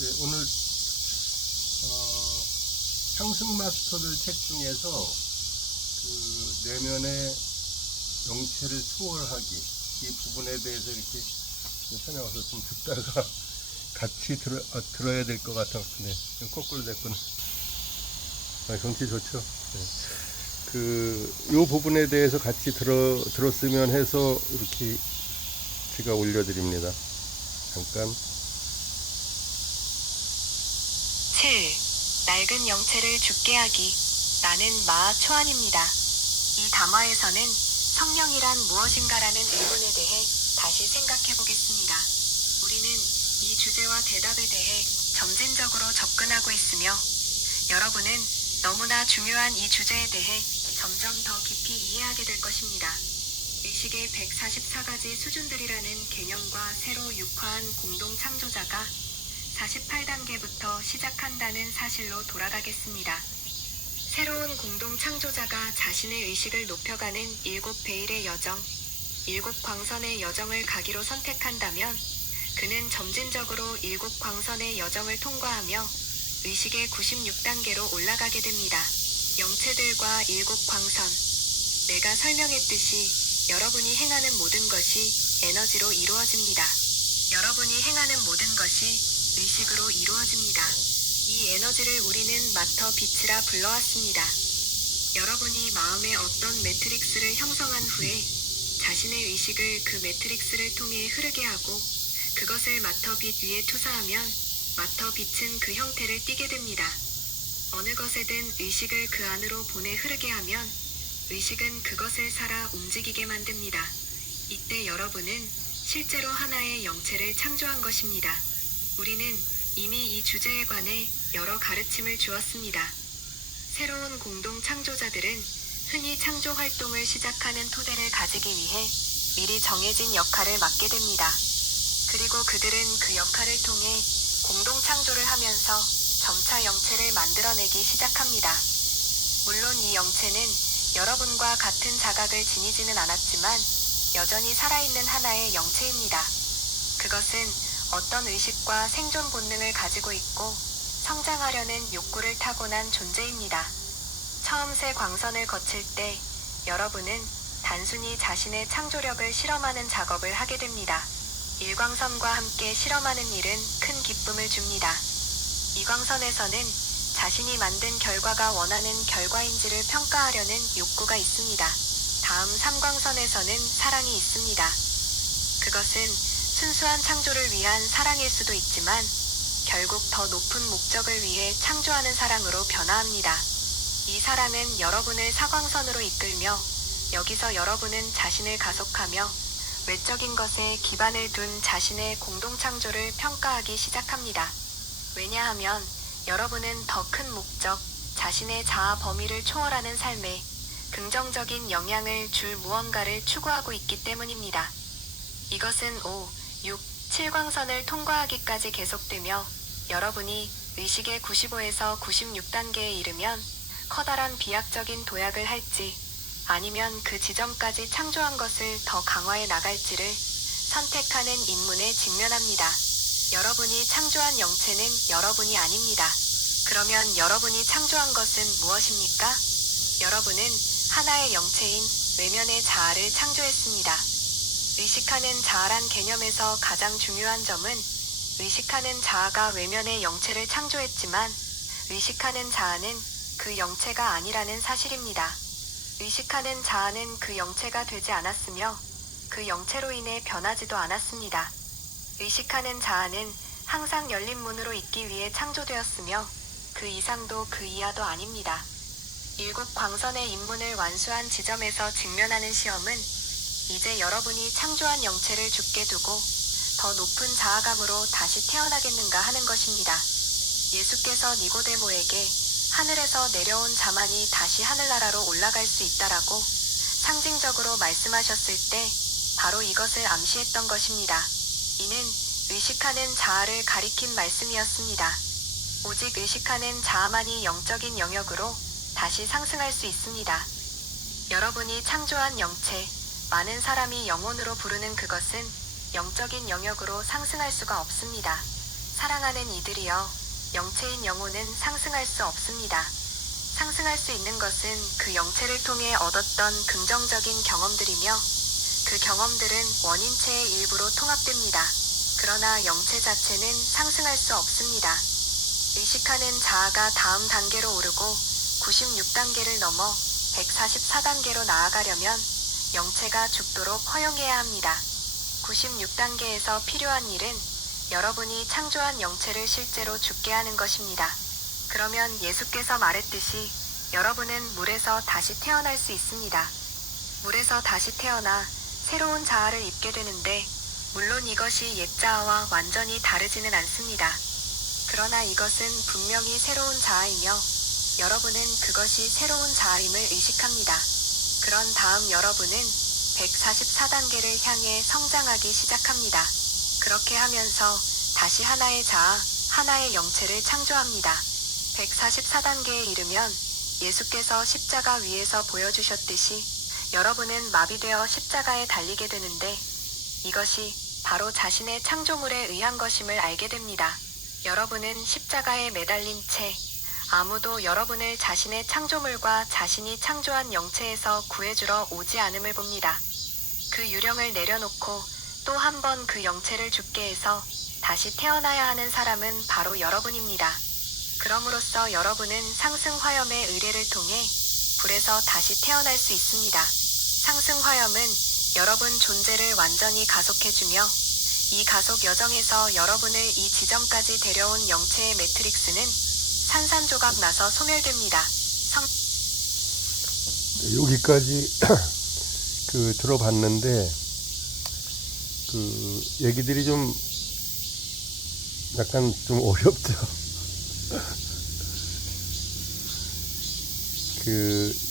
네, 오늘 상승 마스터들 책 중에서 그 내면의 영체를 초월하기 이 부분에 대해서 이렇게 설명해서 좀 듣다가 같이 들어야 될 것 같았는데 거꾸로 됐구나. 경치 좋죠. 네. 요 부분에 대해서 같이 들었으면 해서 이렇게 제가 올려드립니다. 잠깐. 7. 낡은 영체를 죽게 하기. 나는 마하 초안입니다. 이 담화에서는 성령이란 무엇인가라는 의문에 대해 다시 생각해 보겠습니다. 우리는 이 주제와 대답에 대해 점진적으로 접근하고 있으며 여러분은 너무나 중요한 이 주제에 대해 점점 더 깊이 이해하게 될 것입니다. 의식의 144가지 수준들이라는 개념과 새로 육화한 공동 창조자가 48단계부터 시작한다는 사실로 돌아가겠습니다. 새로운 공동 창조자가 자신의 의식을 높여가는 7베일의 여정, 7광선의 여정을 가기로 선택한다면 그는 점진적으로 7광선의 여정을 통과하며 의식의 96단계로 올라가게 됩니다. 영체들과 7광선. 내가 설명했듯이 여러분이 행하는 모든 것이 에너지로 이루어집니다. 여러분이 행하는 모든 것이 의식으로 이루어집니다. 이 에너지를 우리는 마터 빛이라 불러왔습니다. 여러분이 마음의 어떤 매트릭스를 형성한 후에 자신의 의식을 그 매트릭스를 통해 흐르게 하고 그것을 마터 빛 위에 투사하면 마터 빛은 그 형태를 띠게 됩니다. 어느 것에든 의식을 그 안으로 보내 흐르게 하면 의식은 그것을 살아 움직이게 만듭니다. 이때 여러분은 실제로 하나의 영체를 창조한 것입니다. 우리는 이미 이 주제에 관해 여러 가르침을 주었습니다. 새로운 공동 창조자들은 흔히 창조 활동을 시작하는 토대를 가지기 위해 미리 정해진 역할을 맡게 됩니다. 그리고 그들은 그 역할을 통해 공동 창조를 하면서 점차 영체를 만들어내기 시작합니다. 물론 이 영체는 여러분과 같은 자각을 지니지는 않았지만 여전히 살아있는 하나의 영체입니다. 그것은 어떤 의식과 생존 본능을 가지고 있고 성장하려는 욕구를 타고난 존재입니다. 처음 새 광선을 거칠 때 여러분은 단순히 자신의 창조력을 실험하는 작업을 하게 됩니다. 1광선과 함께 실험하는 일은 큰 기쁨을 줍니다. 2광선에서는 자신이 만든 결과가 원하는 결과인지를 평가하려는 욕구가 있습니다. 다음 3광선에서는 사랑이 있습니다. 그것은 순수한 창조를 위한 사랑일 수도 있지만 결국 더 높은 목적을 위해 창조하는 사랑으로 변화합니다. 이 사랑은 여러분을 4광선으로 이끌며 여기서 여러분은 자신을 가속하며 외적인 것에 기반을 둔 자신의 공동 창조를 평가하기 시작합니다. 왜냐하면 여러분은 더 큰 목적, 자신의 자아 범위를 초월하는 삶에 긍정적인 영향을 줄 무언가를 추구하고 있기 때문입니다. 이것은 5, 6, 7광선을 통과하기까지 계속되며 여러분이 의식의 95에서 96단계에 이르면 커다란 비약적인 도약을 할지 아니면 그 지점까지 창조한 것을 더 강화해 나갈지를 선택하는 인문에 직면합니다. 여러분이 창조한 영체는 여러분이 아닙니다. 그러면 여러분이 창조한 것은 무엇입니까? 여러분은 하나의 영체인 외면의 자아를 창조했습니다. 의식하는 자아란 개념에서 가장 중요한 점은 의식하는 자아가 외면의 영체를 창조했지만 의식하는 자아는 그 영체가 아니라는 사실입니다. 의식하는 자아는 그 영체가 되지 않았으며 그 영체로 인해 변하지도 않았습니다. 의식하는 자아는 항상 열린 문으로 있기 위해 창조되었으며 그 이상도 그 이하도 아닙니다. 7광선의 입문을 완수한 지점에서 직면하는 시험은 이제 여러분이 창조한 영체를 죽게 두고 더 높은 자아감으로 다시 태어나겠는가 하는 것입니다. 예수께서 니고데모에게 하늘에서 내려온 자만이 다시 하늘나라로 올라갈 수 있다라고 상징적으로 말씀하셨을 때 바로 이것을 암시했던 것입니다. 이는 의식하는 자아를 가리킨 말씀이었습니다. 오직 의식하는 자아만이 영적인 영역으로 다시 상승할 수 있습니다. 여러분이 창조한 영체, 많은 사람이 영혼으로 부르는 그것은 영적인 영역으로 상승할 수가 없습니다. 사랑하는 이들이여, 영체인 영혼은 상승할 수 없습니다. 상승할 수 있는 것은 그 영체를 통해 얻었던 긍정적인 경험들이며 그 경험들은 원인체의 일부로 통합됩니다. 그러나 영체 자체는 상승할 수 없습니다. 의식하는 자아가 다음 단계로 오르고 96단계를 넘어 144단계로 나아가려면 영체가 죽도록 허용해야 합니다. 96단계에서 필요한 일은 여러분이 창조한 영체를 실제로 죽게 하는 것입니다. 그러면 예수께서 말했듯이 여러분은 물에서 다시 태어날 수 있습니다. 물에서 다시 태어나 새로운 자아를 입게 되는데 물론 이것이 옛 자아와 완전히 다르지는 않습니다. 그러나 이것은 분명히 새로운 자아이며 여러분은 그것이 새로운 자아임을 의식합니다. 그런 다음 여러분은 144단계를 향해 성장하기 시작합니다. 그렇게 하면서 다시 하나의 자아, 하나의 영체를 창조합니다. 144단계에 이르면 예수께서 십자가 위에서 보여주셨듯이 여러분은 마비되어 십자가에 달리게 되는데 이것이 바로 자신의 창조물에 의한 것임을 알게 됩니다. 여러분은 십자가에 매달린 채 아무도 여러분을 자신의 창조물과 자신이 창조한 영체에서 구해주러 오지 않음을 봅니다. 그 유령을 내려놓고 또 한 번 그 영체를 죽게 해서 다시 태어나야 하는 사람은 바로 여러분입니다. 그럼으로써 여러분은 상승 화염의 의례를 통해 불에서 다시 태어날 수 있습니다. 상승 화염은 여러분 존재를 완전히 가속해주며 이 가속 여정에서 여러분을 이 지점까지 데려온 영체의 매트릭스는 산산조각 나서 소멸됩니다. 여기까지 들어봤는데 얘기들이 좀 약간 좀 어렵죠.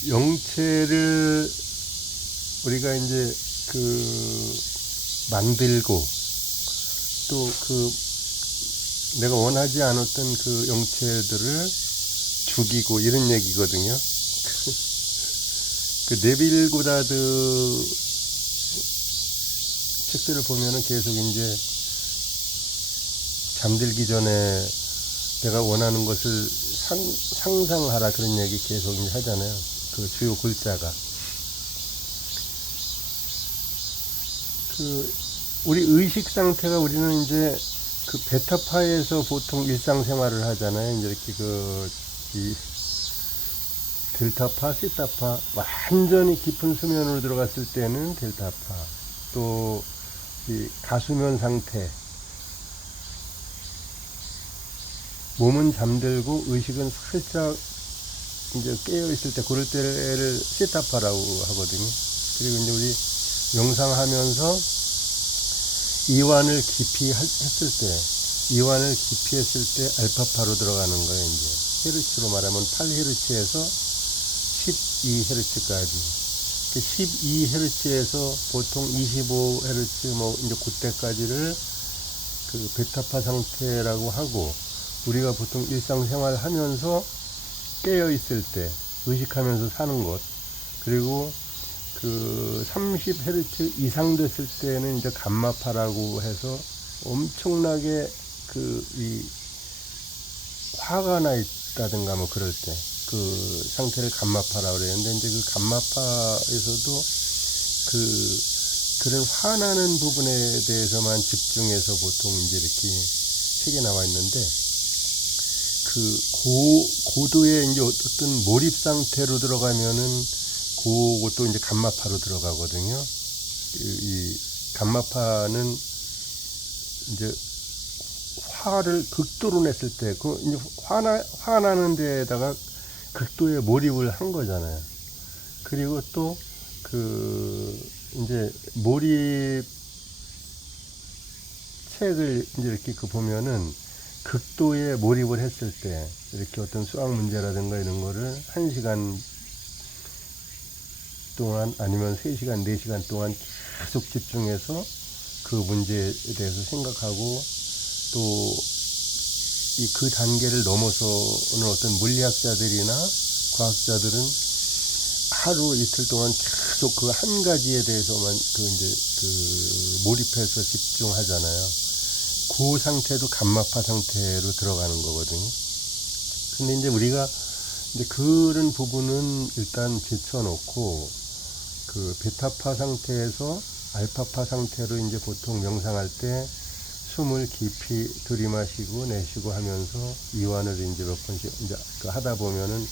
영체를 우리가 이제 만들고 또 내가 원하지 않았던 그 영체들을 죽이고 이런 얘기거든요. 네빌 고다드 책들을 보면은 계속 이제 잠들기 전에 내가 원하는 것을 상상하라 그런 얘기 계속 이제 하잖아요. 그 주요 글자가. 우리 의식 상태가 우리는 이제 베타파에서 보통 일상생활을 하잖아요. 이제 이렇게 이 델타파, 시타파, 완전히 깊은 수면으로 들어갔을 때는 델타파, 또 이 가수면 상태, 몸은 잠들고 의식은 살짝 이제 깨어있을 때, 그럴 때를 시타파라고 하거든요. 그리고 이제 우리 명상하면서 이완을 깊이 했을 때, 이완을 깊이 했을 때 알파파로 들어가는 거예요. 이제 헤르츠로 말하면 8헤르츠에서 12헤르츠까지. 12헤르츠에서 보통 25헤르츠 이제 그때까지를 베타파 상태라고 하고, 우리가 보통 일상생활 하면서 깨어 있을 때 의식하면서 사는 것, 그리고 30헤르츠 이상 됐을 때는 이제 감마파라고 해서 엄청나게 이 화가 나 있다든가 그럴 때 상태를 감마파라고 그러는데, 이제 감마파에서도 그런 화나는 부분에 대해서만 집중해서 보통 이제 이렇게 책에 나와 있는데, 고도의 이제 어떤 몰입 상태로 들어가면은 그것도 이제 감마파로 들어가거든요. 이 감마파는 이제 화를 극도로 냈을 때, 이제 화나는 데에다가 극도의 몰입을 한 거잖아요. 그리고 또 이제 몰입 책을 이제 이렇게 보면은 극도의 몰입을 했을 때, 이렇게 어떤 수학 문제라든가 이런 거를 1시간 동안 아니면 3시간, 4시간 동안 계속 집중해서 그 문제에 대해서 생각하고, 또 그 단계를 넘어서는 어떤 물리학자들이나 과학자들은 하루 이틀 동안 계속 그 한 가지에 대해서만 이제 몰입해서 집중하잖아요. 그 상태도 감마파 상태로 들어가는 거거든요. 근데 이제 우리가 이제 그런 부분은 일단 제쳐놓고 그 베타파 상태에서 알파파 상태로 이제 보통 명상할 때 숨을 깊이 들이마시고 내쉬고 하면서 이완을 이제 몇 번씩 이제 그 하다 보면은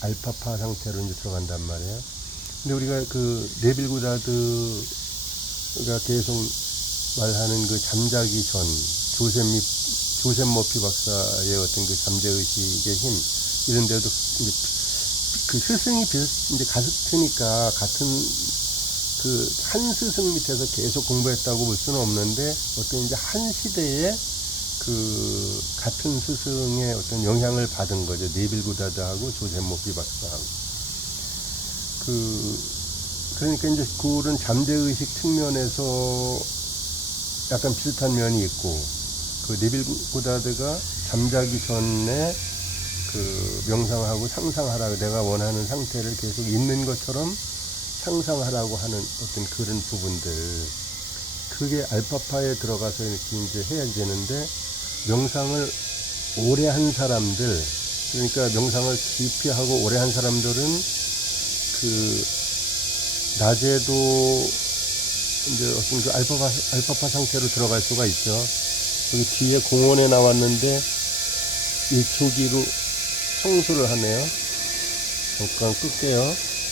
알파파 상태로 이제 들어간단 말이에요. 근데 우리가 그 네빌 고다드가 계속 말하는 그 잠자기 전 조셉 머피 박사의 어떤 그 잠재의식의 힘 이런 데도 이제 그 스승이 이제 같으니까 같은 그 한 스승 밑에서 계속 공부했다고 볼 수는 없는데 어떤 이제 한 시대에 그 같은 스승의 어떤 영향을 받은 거죠. 네빌 고다드하고 조셉 머피 박사하고. 그러니까 이제 그런 잠재의식 측면에서 약간 비슷한 면이 있고, 그 네빌 고다드가 잠자기 전에 그 명상하고 상상하라고 내가 원하는 상태를 계속 있는 것처럼 상상하라고 하는 어떤 그런 부분들, 그게 알파파에 들어가서 이렇게 이제 해야 되는데, 명상을 오래 한 사람들, 그러니까 명상을 깊이 하고 오래 한 사람들은 그 낮에도 이제 어떤 그 알파파 상태로 들어갈 수가 있죠. 여기 뒤에 공원에 나왔는데 일초기로 청소를 하네요. 잠깐 끌게요.